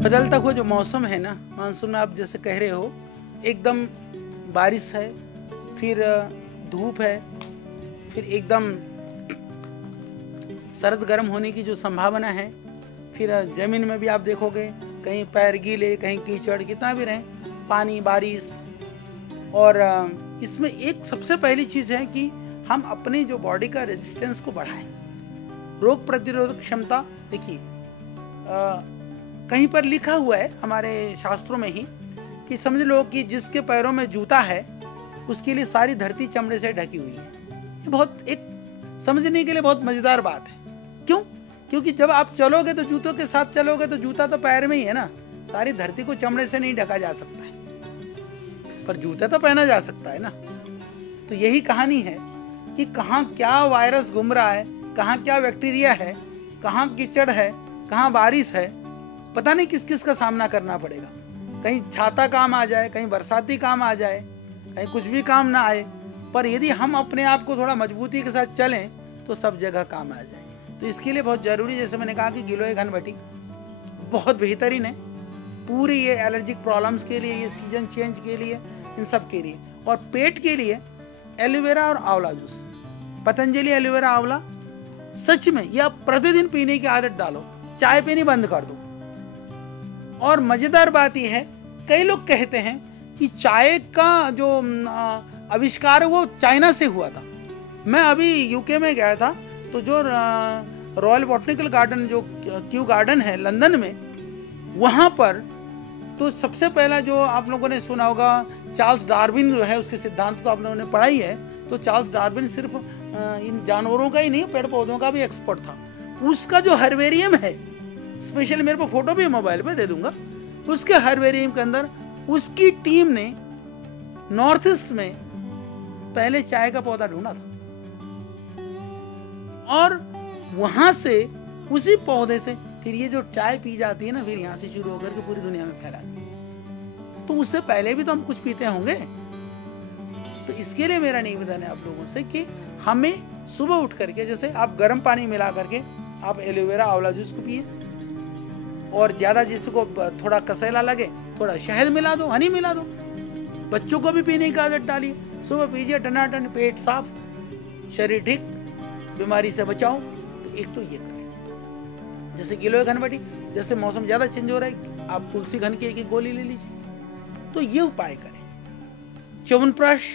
बदलता हुआ जो मौसम है ना, मानसून में आप जैसे कह रहे हो, एकदम बारिश है, फिर धूप है, फिर एकदम सर्द गर्म होने की जो संभावना है, फिर जमीन में भी आप देखोगे कहीं पैर गीले, कहीं कीचड़, कितना भी रहे, पानी, बारिश। और इसमें एक सबसे पहली चीज़ है कि हम अपनी जो बॉडी का रेजिस्टेंस को बढ़ाएं, रोग प्रतिरोधक क्षमता। देखिए कहीं पर लिखा हुआ है हमारे शास्त्रों में ही कि समझ लो कि जिसके पैरों में जूता है उसके लिए सारी धरती चमड़े से ढकी हुई है। ये बहुत एक समझने के लिए बहुत मजेदार बात है। क्यों? क्योंकि जब आप चलोगे तो जूतों के साथ चलोगे तो जूता तो पैर में ही है ना, सारी धरती को चमड़े से नहीं ढका जा सकता है, पर जूता तो पहना जा सकता है ना। तो यही कहानी है कि कहाँ क्या वायरस घूम रहा है, कहाँ क्या बैक्टीरिया है, कहाँ कीचड़ है, कहाँ बारिश है, पता नहीं किस किस का सामना करना पड़ेगा। कहीं छाता काम आ जाए, कहीं बरसाती काम आ जाए, कहीं कुछ भी काम ना आए, पर यदि हम अपने आप को थोड़ा मजबूती के साथ चलें तो सब जगह काम आ जाए। तो इसके लिए बहुत ज़रूरी, जैसे मैंने कहा कि गिलोय घनबटी बहुत बेहतरीन है पूरी ये एलर्जिक प्रॉब्लम्स के लिए, ये सीजन चेंज के लिए, इन सब के लिए। और पेट के लिए एलोवेरा और आंवला जूस, पतंजलि एलोवेरा आंवला, सच में ये आप प्रतिदिन पीने की आदत डालो, चाय पीनी बंद कर दो। और मजेदार बात यह है, कई लोग कहते हैं कि चाय का जो आविष्कार वो चाइना से हुआ था। मैं अभी यूके में गया था, तो जो रॉयल बॉटनिकल गार्डन जो क्यू गार्डन है लंदन में, वहाँ पर तो सबसे पहला जो आप लोगों ने सुना होगा चार्ल्स डार्विन जो है, उसके सिद्धांत तो आप लोगों ने पढ़ा ही है। तो चार्ल्स डार्विन सिर्फ इन जानवरों का ही नहीं, पेड़ पौधों का भी एक्सपर्ट था। उसका जो हर्बेरियम है, स्पेशली मेरे को फोटो भी मोबाइल पे दे दूंगा, उसके हर्बेरियम के अंदर उसकी टीम ने नॉर्थ ईस्ट में पहले चाय का पौधा ढूंढा था और वहां से उसी पौधे से फिर ये जो चाय पी जाती है ना, फिर यहां से शुरू होकर के पूरी दुनिया में फैलाती है। तो उससे पहले भी तो हम कुछ पीते होंगे। तो इसके लिए मेरा निवेदन है आप लोगों से कि हमें सुबह उठ करके, जैसे आप गर्म पानी मिला करके आप एलोवेरा आंवला जूस को पिए, और ज्यादा जिसको थोड़ा कसैला लगे थोड़ा शहद मिला दो, हनी मिला दो। बच्चों को भी पीने की आदत डालिए, सुबह पीजिए, टनाटन, पेट साफ, शरीर ठीक, बीमारी से बचाओ। तो एक तो ये करें, जैसे गिलोय घनबटी, जैसे मौसम ज्यादा चेंज हो रहा है, आप तुलसी घन की एक गोली ले लीजिए। तो ये उपाय करें। च्यवनप्राश,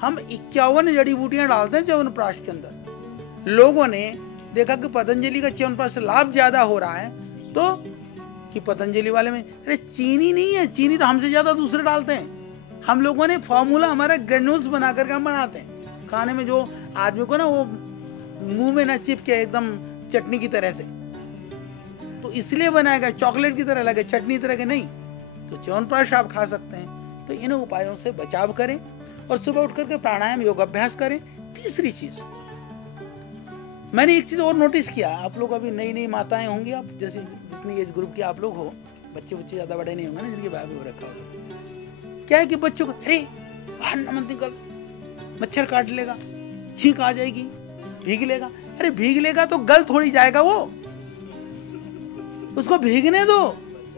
हम 51 जड़ी बूटियां डालते हैं च्यवनप्राश के अंदर। लोगों ने देखा कि पतंजलि का च्यवनप्राश से लाभ ज्यादा हो रहा है, तो कि पतंजलि वाले में अरे चीनी नहीं है, चीनी तो हमसे ज्यादा दूसरे डालते हैं। हम लोगों ने फॉर्मूला हमारा ग्रेन्यूल्स बना करके हम बनाते हैं खाने में, जो आदमी को ना वो मुंह में ना चिपके एकदम चटनी की तरह से, तो इसलिए बनाया गया, चॉकलेट की तरह लगे, चटनी तरह के नहीं। तो च्यवनप्राश आप खा सकते हैं। तो इन उपायों से बचाव करें और सुबह उठ करके प्राणायाम, योग अभ्यास करें। तीसरी चीज, मैंने एक चीज और नोटिस किया, आप लोग अभी नई नई माताएं होंगी, आप जैसे जितनी एज ग्रुप के आप लोग हो, बच्चे ज्यादा बड़े नहीं होंगे ना जिनके भाई हो रखा हो, तो क्या है कि बच्चों को अरे बाहर मत निकल, मच्छर काट लेगा, छींक आ जाएगी, भीग लेगा। अरे भीग लेगा तो गल थोड़ी जाएगा वो, उसको भीगने दो,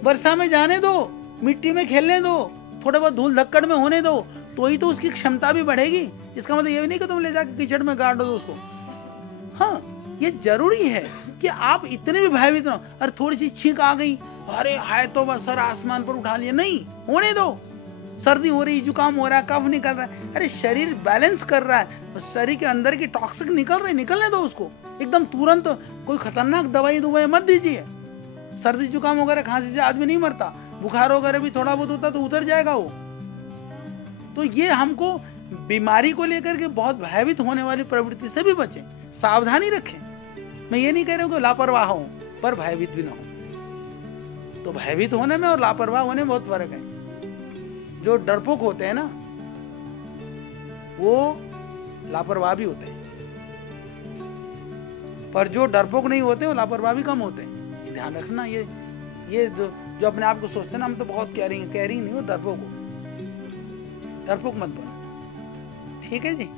वर्षा में जाने दो, मिट्टी में खेलने दो, थोड़ा बहुत धूल धक्कड़ में होने दो, तो ही तो उसकी क्षमता भी बढ़ेगी। इसका मतलब ये नहीं कि तुम ले जाके कीचड़ में गाड़ दो उसको। हाँ, ये जरूरी है कि आप इतने भी भयभीत ना, अरे थोड़ी सी छींक आ गई, अरे हाय तो बस सर आसमान पर उठा लिया, नहीं, होने दो। सर्दी हो रही, जुकाम हो रहा है, कफ निकल रहा है, अरे शरीर बैलेंस कर रहा है, शरीर के अंदर की टॉक्सिक निकल रही, निकलने दो उसको। एकदम तुरंत कोई खतरनाक दवाई मत दीजिए। सर्दी जुकाम वगैरह खांसी से आदमी नहीं मरता, बुखार वगैरह भी थोड़ा बहुत होता तो उतर जाएगा वो। तो ये हमको बीमारी को लेकर के बहुत भयभीत होने वाली प्रवृत्ति से भी बचें, सावधानी रखें। मैं ये नहीं कह रहा हूं कि लापरवाह हो, पर भयभीत भी ना हो। तो भयभीत होने में और लापरवाह होने में बहुत फर्क है। जो डरपोक होते हैं ना, वो लापरवाह भी होते हैं, पर जो डरपोक नहीं होते वो लापरवाह भी कम होते हैं। ये ध्यान रखना। ये जो अपने आप को सोचते हैं ना हम तो बहुत केयरिंग नहीं हो, डरपोक हो, डरपोक मत बनो। ठीक है जी।